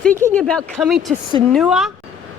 Thinking about coming to Sanur?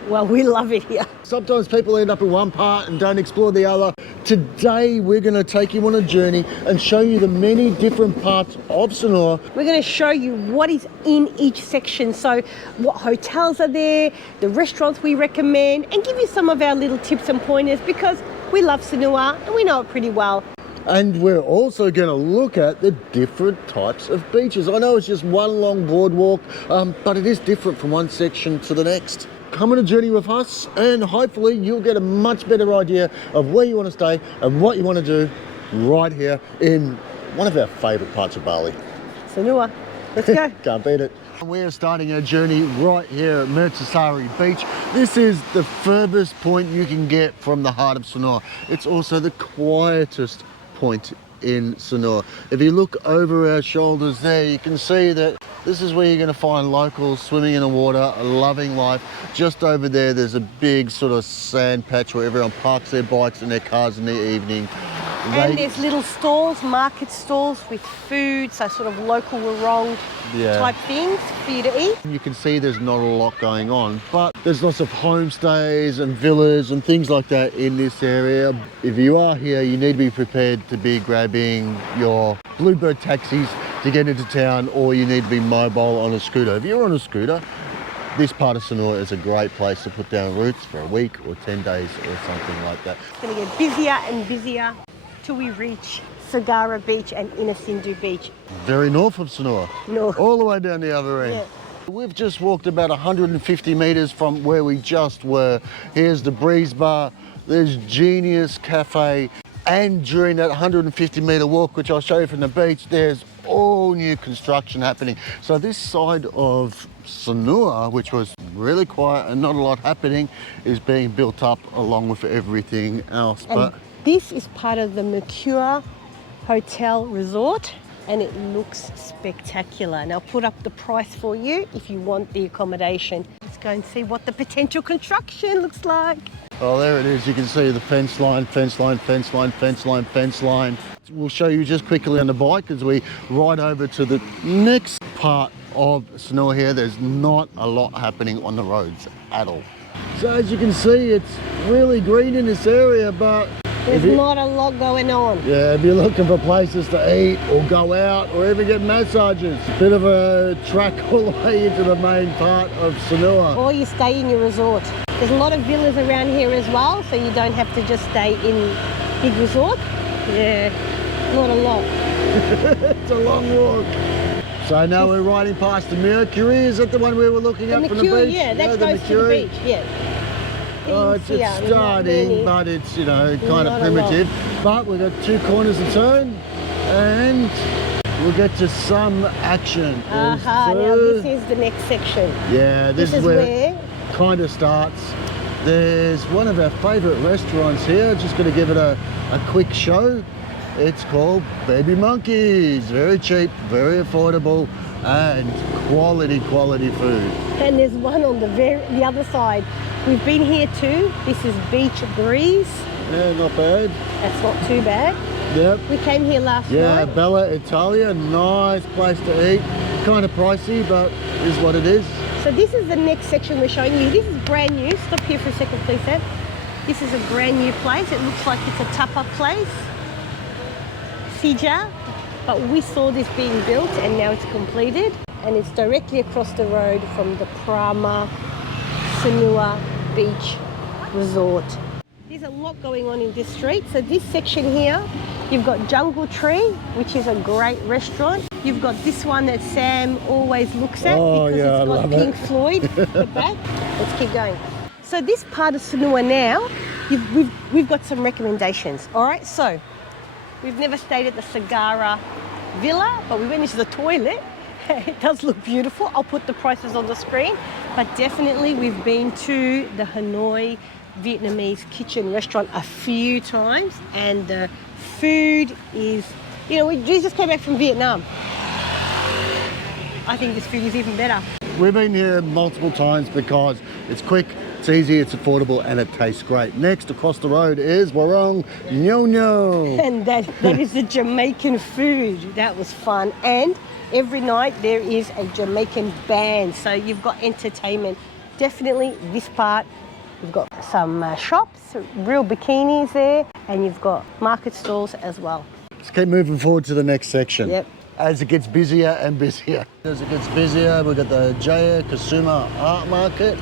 Well, we love it here. Sometimes people end up in one part and don't explore the other. Today, we're going to take you on a journey and show you the many different parts of Sanur. We're going to show you what is in each section. So what hotels are there, the restaurants we recommend, and give you some of our little tips and pointers because we love Sanur and we know it pretty well. And we're also going to look at the different types of beaches. I know it's just one long boardwalk, but it is different from one section to the next. Come on a journey with us and hopefully you'll get a much better idea of where you want to stay and what you want to do right here in one of our favourite parts of Bali. Sanur, let's go. Can't beat it. We're starting our journey right here at Mertasari Beach. This is the furthest point you can get from the heart of Sanur. It's also the quietest point in Sanur. If you look over our shoulders there, you can see that this is where you're going to find locals swimming in the water, loving life. Just over there, there's a big sort of sand patch where everyone parks their bikes and their cars in the evening. And there's little stalls, market stalls with food, so sort of local warong type things for you to eat. You can see there's not a lot going on, but there's lots of homestays and villas and things like that in this area. If you are here, you need to be prepared to be grabbing your bluebird taxis to get into town, or you need to be mobile on a scooter. If you're on a scooter, this part of Sanur is a great place to put down roots for a week or 10 days or something like that. It's going to get busier and busier till we reach Sagara Beach and Inner Sindhu Beach. Very north of Sanur. North. All the way down the other end. Yeah. We've just walked about 150 metres from where we just were. Here's the Breeze Bar, there's Genius Cafe, and during that 150 metre walk, which I'll show you from the beach, there's all new construction happening. So this side of Sanur, which was really quiet and not a lot happening, is being built up along with everything else. And this is part of the Mercure Hotel Resort and it looks spectacular. And I'll put up the price for you if you want the accommodation. Let's go and see what the potential construction looks like. Oh, there it is. You can see the fence line, fence line, fence line, fence line, fence line. We'll show you just quickly on the bike as we ride over to the next part of Sanur here. There's not a lot happening on the roads at all. So as you can see, it's really green in this area, but there's not a lot going on. Yeah, if you're looking for places to eat or go out or even get massages, a bit of a track all the way into the main part of Sanur. Or you stay in your resort. There's a lot of villas around here as well, so you don't have to just stay in big resort. Yeah, not a lot. It's a long walk. So now we're riding past the Mercury. Is that the one we were looking at from the beach? Yeah, that goes to the beach, yeah. Oh, it's starting, but it's, you know, kind of primitive. But we've got two corners to turn and we'll get to some action. Now this is the next section. Yeah, this is where it kind of starts. There's one of our favourite restaurants here. Just going to give it a quick show. It's called Baby Monkeys. Very cheap, very affordable, and quality food. And there's one on the other side. We've been here too. This is Beach Breeze. Yeah, not bad. That's not too bad. Yep. We came here last night. Yeah, Bella Italia, nice place to eat. Kind of pricey, but is what it is. So this is the next section we're showing you. This is brand new. Stop here for a second, please, Sam. This is a brand new place. It looks like it's a tapa place. Sija. But we saw this being built and now it's completed. And it's directly across the road from the Prama Sanur Beach Resort. There's a lot going on in this street. So this section here, you've got Jungle Tree, which is a great restaurant. You've got this one that Sam always looks at because it's got Pink Floyd at the back. Let's keep going. So this part of Sanur now, we've got some recommendations. All right, so we've never stayed at the Sagara Villa, but we went into the toilet. It does look beautiful. I'll put the prices on the screen. But definitely we've been to the Hanoi Vietnamese kitchen restaurant a few times and the food is, you know, we just came back from Vietnam. I think this food is even better. We've been here multiple times because it's quick, it's easy, it's affordable, and it tastes great. Next, across the road is Warong Nyo Nyo. And that is the Jamaican food. That was fun. And Every night there is a Jamaican band, so you've got entertainment. Definitely this part, you've got some shops, real bikinis there, and you've got market stalls as well. Let's keep moving forward to the next section. Yep. As it gets busier and busier. As it gets busier, we've got the Jaya Kusuma Art Market.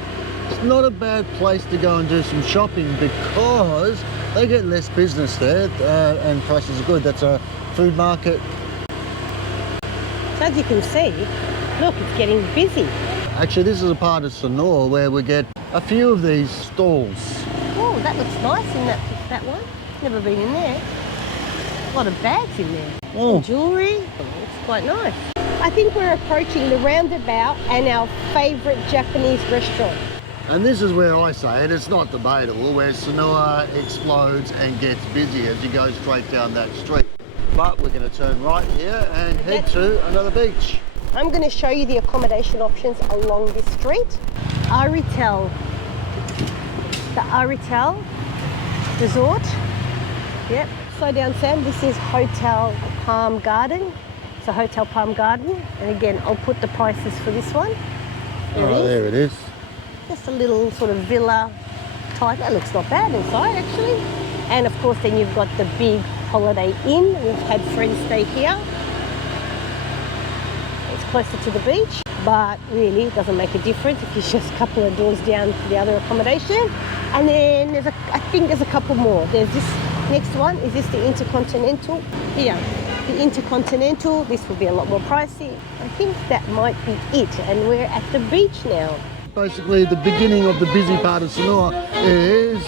It's not a bad place to go and do some shopping because they get less business there and prices are good. That's a food market. So as you can see, look, it's getting busy. Actually, this is a part of Sanur where we get a few of these stalls. Oh, that looks nice in that one. Never been in there. A lot of bags in there. Oh. Jewellery. It's quite nice. I think we're approaching the roundabout and our favourite Japanese restaurant. And this is where I say it, it's not debatable, where Sanur explodes and gets busy as you go straight down that street. But we're going to turn right here and head to another beach. I'm going to show you the accommodation options along this street. Aritel. The Aritel Resort. Yep. Slow down, Sam. This is Hotel Palm Garden. It's a Hotel Palm Garden. And again, I'll put the prices for this one. There it is. Just a little sort of villa type. That looks not bad inside, actually. And of course, then you've got the big Holiday Inn. We've had friends stay here. It's closer to the beach, but really it doesn't make a difference if you're just a couple of doors down to the other accommodation. And then I think there's a couple more. There's this next one. Is this the Intercontinental? Here, the Intercontinental. This will be a lot more pricey. I think that might be it. And we're at the beach now. Basically, the beginning of the busy part of Sanur is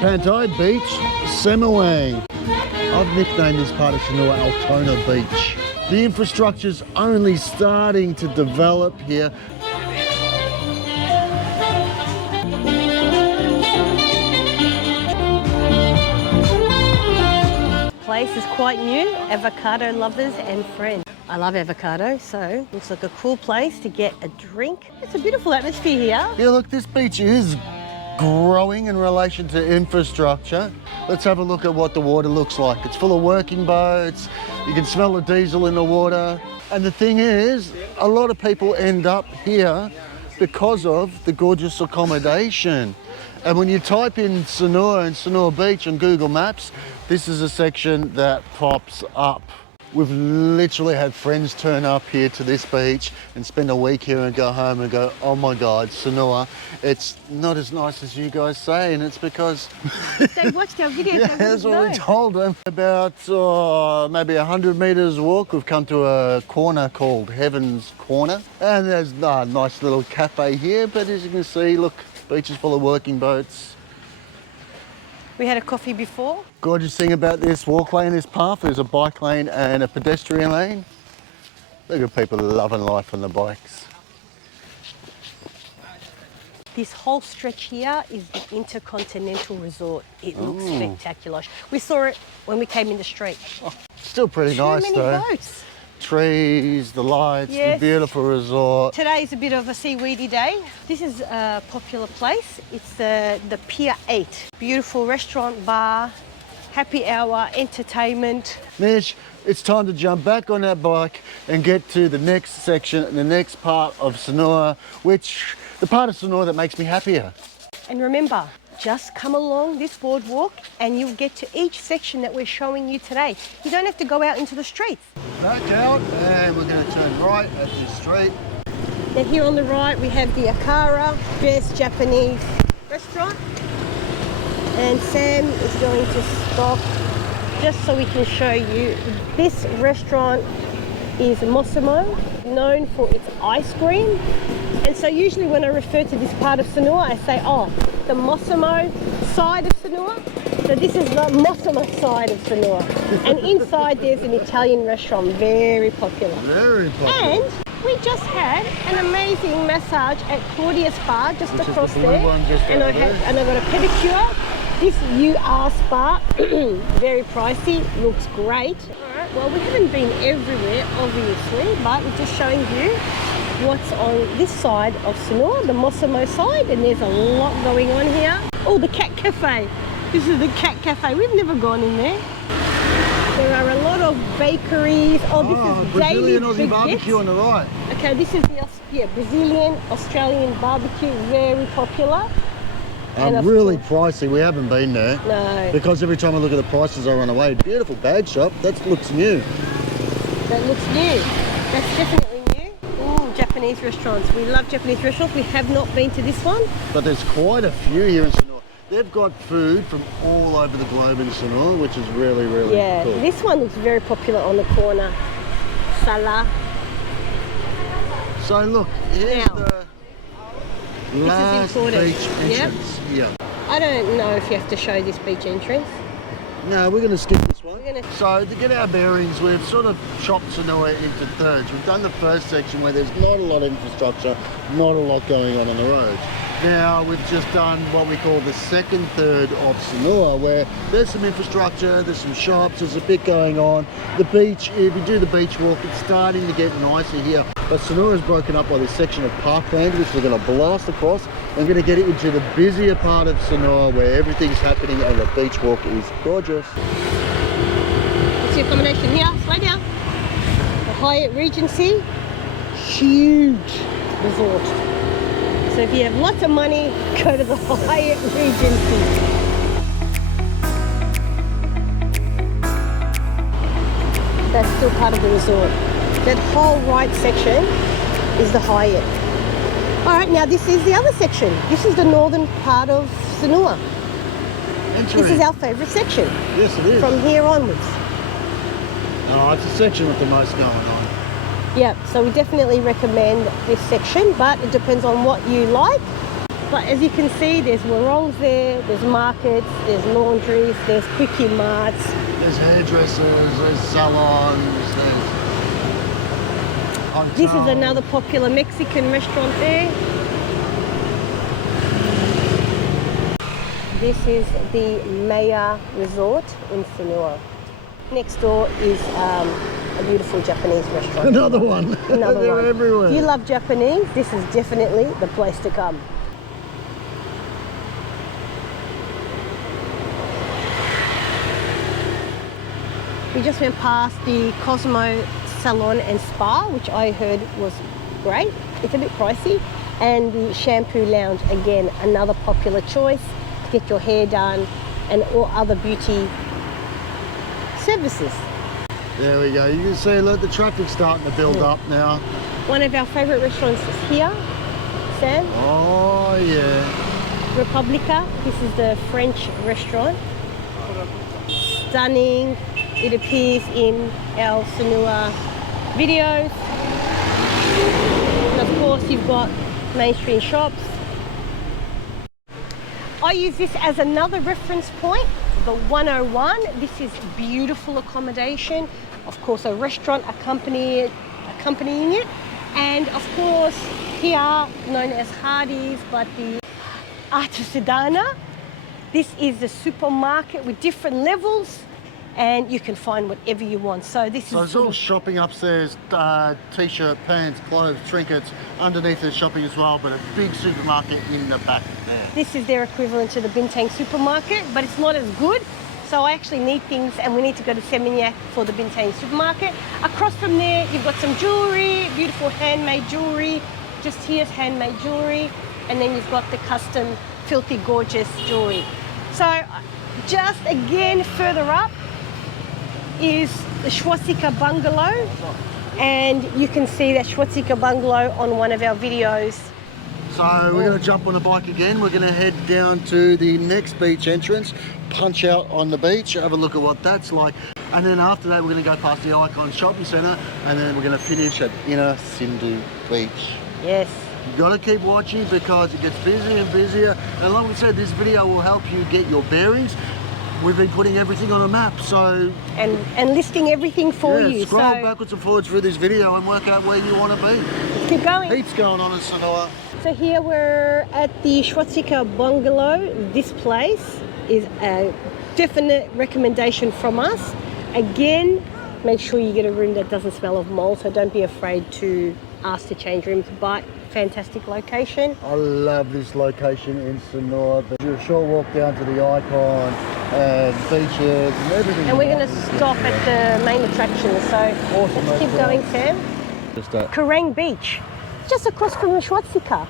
Pantai Beach, Semawang. I've nicknamed this part of Sanur Altona Beach. The infrastructure's only starting to develop here. Place is quite new. Avocado lovers and friends. I love avocado, so looks like a cool place to get a drink. It's a beautiful atmosphere here. Yeah, look, this beach is growing in relation to infrastructure. Let's have a look at what the water looks like. It's full of working boats. You can smell the diesel in the water. And the thing is, a lot of people end up here because of the gorgeous accommodation. And when you type in Sanur and Sanur Beach on Google Maps, this is a section that pops up. We've literally had friends turn up here to this beach and spend a week here and go home and go, oh my God, Sanur, it's not as nice as you guys say. And it's because... They watched our videos. Yeah, that's what we told them. About maybe 100 metres walk, we've come to a corner called Heaven's Corner. And there's a nice little cafe here, but as you can see, look, beach is full of working boats. We had a coffee before. Gorgeous thing about this walkway and this path, there's a bike lane and a pedestrian lane. Look at people loving life on the bikes. This whole stretch here is the Intercontinental Resort. It looks spectacular. We saw it when we came in the street. Oh, still pretty nice Too though. many boats. Trees, the lights, Yes. the beautiful resort. Today is a bit of a seaweedy day. This is a popular place. It's the Pier 8. Beautiful restaurant, bar, happy hour, entertainment. Nish, it's time to jump back on that bike and get to the next section, the next part of Sanur, which the part of Sanur that makes me happier. And remember, just come along this boardwalk and you'll get to each section that we're showing you today. You don't have to go out into the streets. Back out and we're going to turn right at this street. Now here on the right we have the Akara, best Japanese restaurant. And Sam is going to stop just so we can show you. This restaurant is Massimo, known for its ice cream. And so usually when I refer to this part of Sanur, I say, oh, the Massimo side of Sanur. So this is the Massimo side of Sanur. And inside there's an Italian restaurant, very popular. Very popular. And we just had an amazing massage at Claudia's Spa just Which across is the blue there. one just And I over there. got a pedicure. This UR Spa, very pricey, looks great. All right, well, we haven't been everywhere, obviously, but we're just showing you what's on this side of Sanur, the Massimo side, and there's a lot going on here. Oh, the Cat Cafe. This is the Cat Cafe. We've never gone in there. There are a lot of bakeries. Oh, this is Brazilian daily Aussie big barbecue on the right. Okay, this is the Brazilian Australian barbecue, very popular. And of Really course- pricey. We haven't been there. No, Because every time I look at the prices, I run away. Beautiful bag shop. That looks new. that looks new. That's definitely new. Ooh, Japanese restaurants. We love Japanese restaurants. We have not been to this one. But there's quite a few here in Sanur. They've got food from all over the globe in Sanur, which is really, really Yeah, cool. this one looks very popular on the corner. Sala. So look, here's Now, the last important. beach Yep. entrance. Yeah. I don't know if you have to show this beach entrance. No, we're going to skip this one. We're gonna- So to get our bearings, we've sort of chopped Sanur into thirds. We've done the first section where there's not a lot of infrastructure, not a lot going on the roads. Now we've just done what we call the second third of Sanur, where there's some infrastructure, there's some shops, there's a bit going on. The beach, if you do the beach walk, it's starting to get nicer here. But Sanur is broken up by this section of parkland, which we're going to blast across. I'm going to get into the busier part of Sanur where everything's happening and the beach walk is gorgeous. What's the accommodation here? Slow down. The Hyatt Regency, huge resort. So if you have lots of money, go to the Hyatt Regency. That's still part of the resort. That whole right section is the Hyatt. All right, now this is the other section. This is the northern part of Sanur. This is our favourite section. Yes, it is. From here onwards. Oh, it's a section with the most going on. Yeah, so we definitely recommend this section, but it depends on what you like. But as you can see, there's warongs there, there's markets, there's laundries, there's quickie marts. There's hairdressers, there's salons, there's hotels. This is another popular Mexican restaurant there. This is the Maya Resort in Sanur. Next door is a beautiful Japanese restaurant. Another one. Another They're one. everywhere. If you love Japanese, this is definitely the place to come. We just went past the Cosmo Salon and Spa, which I heard was great. It's a bit pricey. And the Shampoo Lounge, again, another popular choice to get your hair done and all other beauty services. There we go. You can see, look, the traffic's starting to build up now. One of our favourite restaurants is here, Sam. Oh, yeah. Republica. This is the French restaurant. Stunning. It appears in our Sanur videos. And of course, you've got mainstream shops. I use this as another reference point, the 101. This is beautiful accommodation. Of course, a restaurant accompanying it. And of course, here, known as Hardee's, but the Artisadana. This is a supermarket with different levels, and you can find whatever you want. So this So is it's sort all of, shopping upstairs, t-shirt, pants, clothes, trinkets. Underneath there's shopping as well, but a big supermarket in the back there. this is their equivalent to the Bintang supermarket, but it's not as good. So I actually need things, and we need to go to Seminyak for the Bintang supermarket. Across from there, you've got some jewellery, beautiful handmade jewellery. Just here's handmade jewellery, and then you've got the custom, filthy, gorgeous jewellery. So just again, further up is the Schwarzschicker bungalow, and you can see that Schwarzschicker bungalow on one of our videos. So we're going to jump on a bike again. We're going to head down to the next beach entrance, punch out on the beach, have a look at what that's like. And then after that, we're going to go past the Icon Shopping Centre, and then we're going to finish at Inner Sindhu Beach. Yes. You've got to keep watching because it gets busier and busier. And like we said, this video will help you get your bearings. We've been putting everything on a map, so... And listing everything for you. Scroll backwards and forwards through this video and work out where you want to be. Keep going. Heaps going on in Sanur. So here we're at the Schwarzschicker bungalow. This place is a definite recommendation from us. Again, make sure you get a room that doesn't smell of mold, so don't be afraid to ask to change rooms, but fantastic location. I love this location in Sanur. You're a short walk down to the Icon, beaches and everything. And we're going to stop at the main attraction. So Awesome, let's keep going, Sam. Just that. Kerrang Beach, just across from the Schwarzschicker.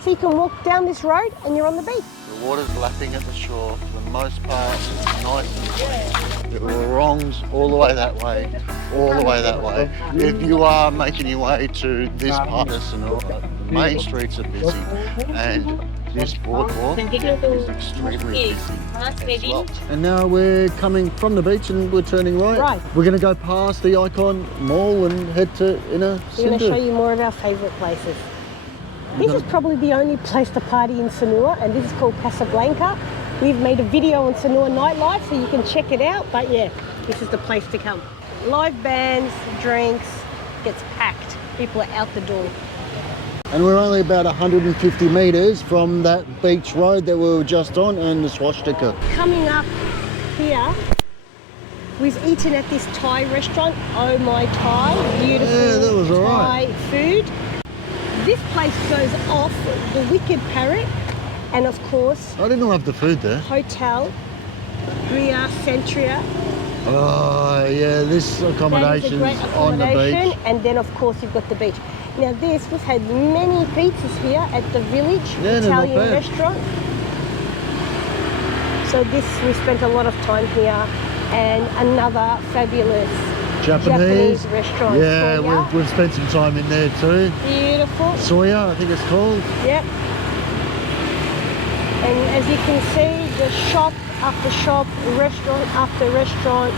So you can walk down this road and you're on the beach. The water's lapping at the shore for the most part. It's nice and clean. It wrongs all the way that way, all the way that way. If you are making your way to this part of Sanur, the main streets are busy, and this boardwalk is extremely busy as well. And now we're coming from the beach and we're turning right. Right. We're going to go past the Icon Mall and head to Inner We're going to Sindhu. show you more of our favourite places. This is probably the only place to party in Sanur, and this is called Casablanca. We've made a video on Sanur nightlife, so you can check it out. But yeah, this is the place to come. Live bands, drinks, gets packed. People are out the door. And we're only about 150 metres from that beach road that we were just on and the swastika. Coming up here, we've eaten at this Thai restaurant, Oh My Thai. Beautiful Yeah, that was all Thai right. food. This place goes off the Wicked Parrot, and of course, I didn't love the food there. Hotel Bria Centria. Oh yeah, this That is a accommodation's great on the accommodation, beach. and then of course you've got the beach. Now we've had many pizzas here at the Village Yeah, they're not Italian bad. restaurant. So we spent a lot of time here, and another fabulous Japanese restaurant. Yeah, Soya. we've spent some time in there too. Beautiful. Soya, I think it's called. Yep. And as you can see, the shop after shop, restaurant after restaurant.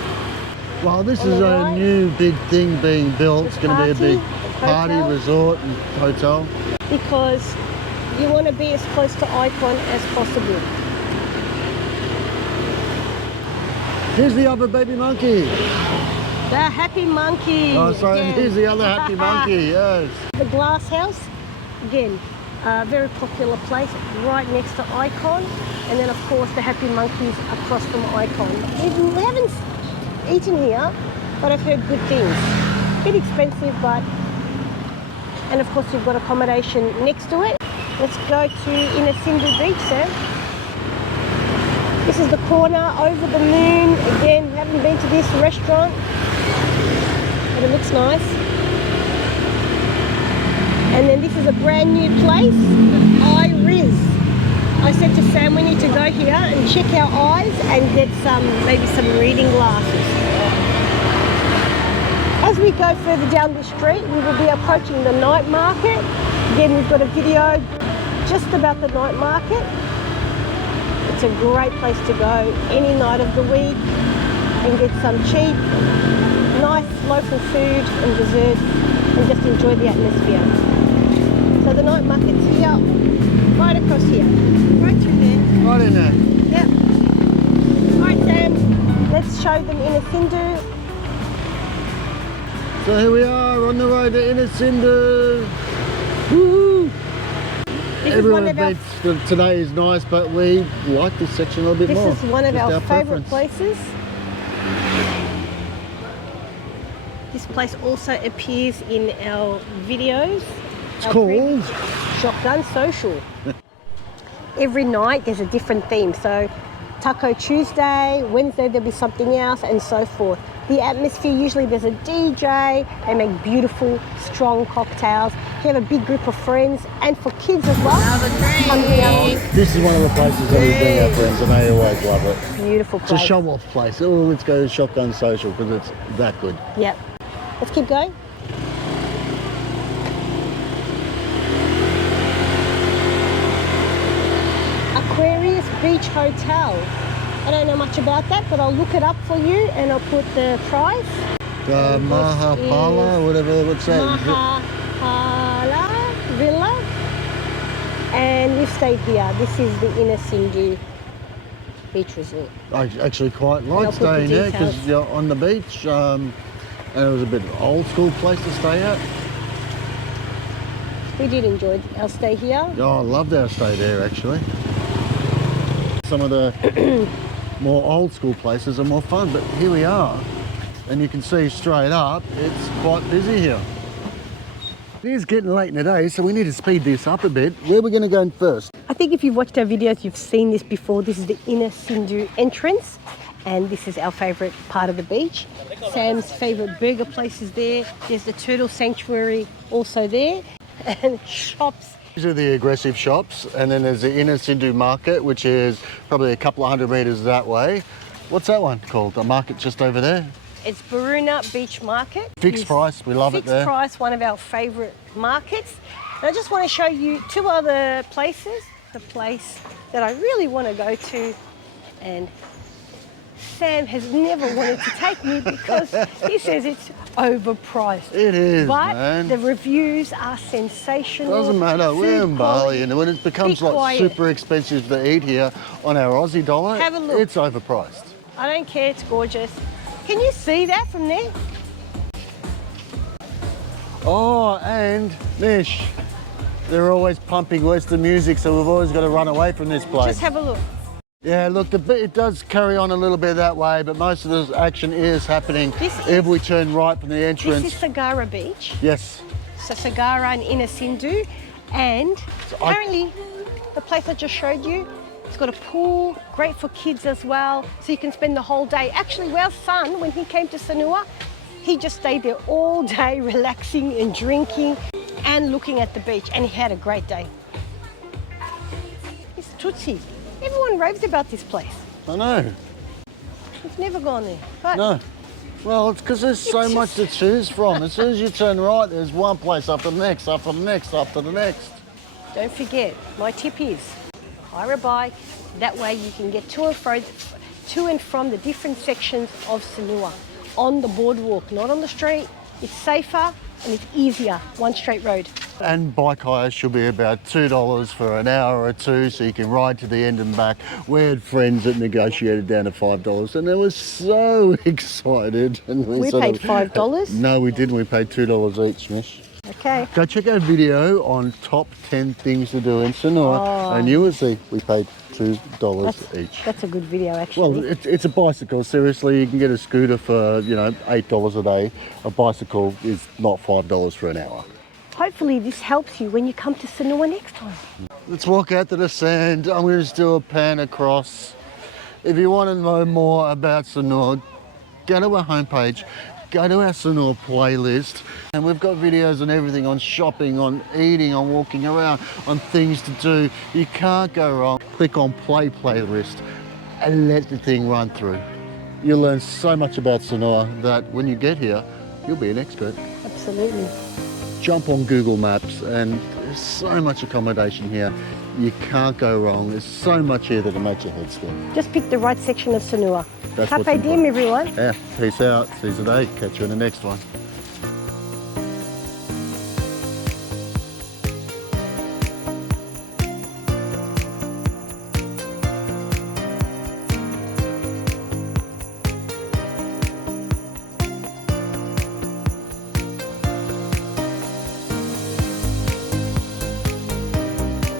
Well, this On is the a right. new big thing being built. It's going to be a big party hotel. resort and hotel. Because you want to be as close to Icon as possible. Here's the other baby monkey. The happy monkey. Oh, sorry, again. here's the other happy monkey, yes. The Glass House, again, a very popular place right next to Icon. And then of course the happy monkeys across from Icon. We haven't eaten here, but I've heard good things. A bit expensive, but, and of course you've got accommodation next to it. Let's go to Inner Sindhu Beach, Sam. This is the corner over the moon. Again, we haven't been to this restaurant, but it looks nice. And then this is a brand new place, Iris. I said to Sam, we need to go here and check our eyes and get maybe some reading glasses. As we go further down the street, we will be approaching the night market. Again, we've got a video just about the night market. It's a great place to go any night of the week and get some cheap, nice local food and dessert and just enjoy the atmosphere. So the night market's here, right across here, right through there. Right in there. Yep. Alright Sam, let's show them Inner Sindhu. So here we are on the road to Inner Sindhu. Woo! This is Everyone one of our, thinks today is nice, but we like this section a little bit this more. is one of Just our favourite preference. places. This place also appears in our videos. It's our called previous Shotgun Social. Every night there's a different theme. So Taco Tuesday, Wednesday there'll be something else, and so forth. The atmosphere, usually there's a DJ, they make beautiful, strong cocktails. You have a big group of friends, and for kids as well. Come here. This is one of the places that we bring our friends and they always love it. Beautiful It's a place. show-off place. Oh, let's go to Shotgun Social because it's that good. Yep. Let's keep going. Aquarius Beach Hotel. I don't know much about that, but I'll look it up for you and I'll put the price. The Mahapala, whatever, what's that? Mahapala Villa. And we've stayed here. This is the Inner Sindhu Beach Resort. I actually quite I'll like put the staying there because details. you're on the beach and it was a bit of an old school place to stay at. We did enjoy our stay here. Oh, I loved our stay there actually. Some of the more old school places are more fun, but here we are and you can see straight up it's quite busy here. It is getting late in the day, so we need to speed this up a bit. Where are we going to go in first? I think if you've watched our videos, you've seen this before. This is the inner Sindhu entrance, and this is our favourite part of the beach. Sam's favourite burger place is there. There's the turtle sanctuary also there, and shops. These are the aggressive shops, and then there's the inner Sindhu market, which is probably a couple of 100 metres that way. What's that one called? The market just over there? It's Baruna Beach Market. Fixed price, we love it there. Fixed price, one of our favourite markets. And I just want to show you two other places. The place that I really want to go to, and Sam has never wanted to take me because he says it's overpriced. It is, but man. the reviews are sensational. Doesn't matter, we're in Bali, quality. and when it becomes like super expensive to eat here on our Aussie dollar, Have a look. it's overpriced. I don't care, it's gorgeous. Can you see that from there? Oh, and Mish, they're always pumping Western music, so we've always got to run away from this place. Just have a look. Yeah, look, it does carry on a little bit that way, but most of the action is happening if we turn right from the entrance. This is Sagara Beach. Yes. So Sagara and Inner Sindhu, and apparently the place I just showed you, it's got a pool, great for kids as well, so you can spend the whole day. Actually, our son, when he came to Sanur, he just stayed there all day relaxing and drinking and looking at the beach, and he had a great day. It's Tootsie. Everyone raves about this place. I know. We've never gone there. But No. Well, it's because there's so much to choose from. As soon as you turn right, there's one place after the next, after the next, after the next. don't forget, my tip is hire a bike. That way you can get to and from the different sections of Sanur on the boardwalk, not on the street. It's safer and it's easier, one straight road. And bike hire should be about $2 for an hour or two, so you can ride to the end and back. We had friends that negotiated down to $5, and they were so excited. And We paid $5. No, we didn't. We paid $2 each, Mish. Okay. Go check our video on top 10 things to do in Sanur, and you will see we paid $2 each. That's a good video, actually. Well, it's a bicycle. Seriously, you can get a scooter for, you know, $8 a day. A bicycle is not $5 for an hour. Hopefully this helps you when you come to Sanur next time. Let's walk out to the sand. I'm going to just do a pan across. If you want to know more about Sanur, go to our homepage, go to our Sanur playlist, and we've got videos on everything, on shopping, on eating, on walking around, on things to do. You can't go wrong. Click on play playlist and let the thing run through. You'll learn so much about Sanur that when you get here, you'll be an expert. Absolutely. Jump on Google Maps, and there's so much accommodation here. You can't go wrong. There's so much here that'll make your head spin. Just pick the right section of Sanur. That's Carpe what's diem, important. everyone. Yeah, peace out. See you today. Catch you in the next one.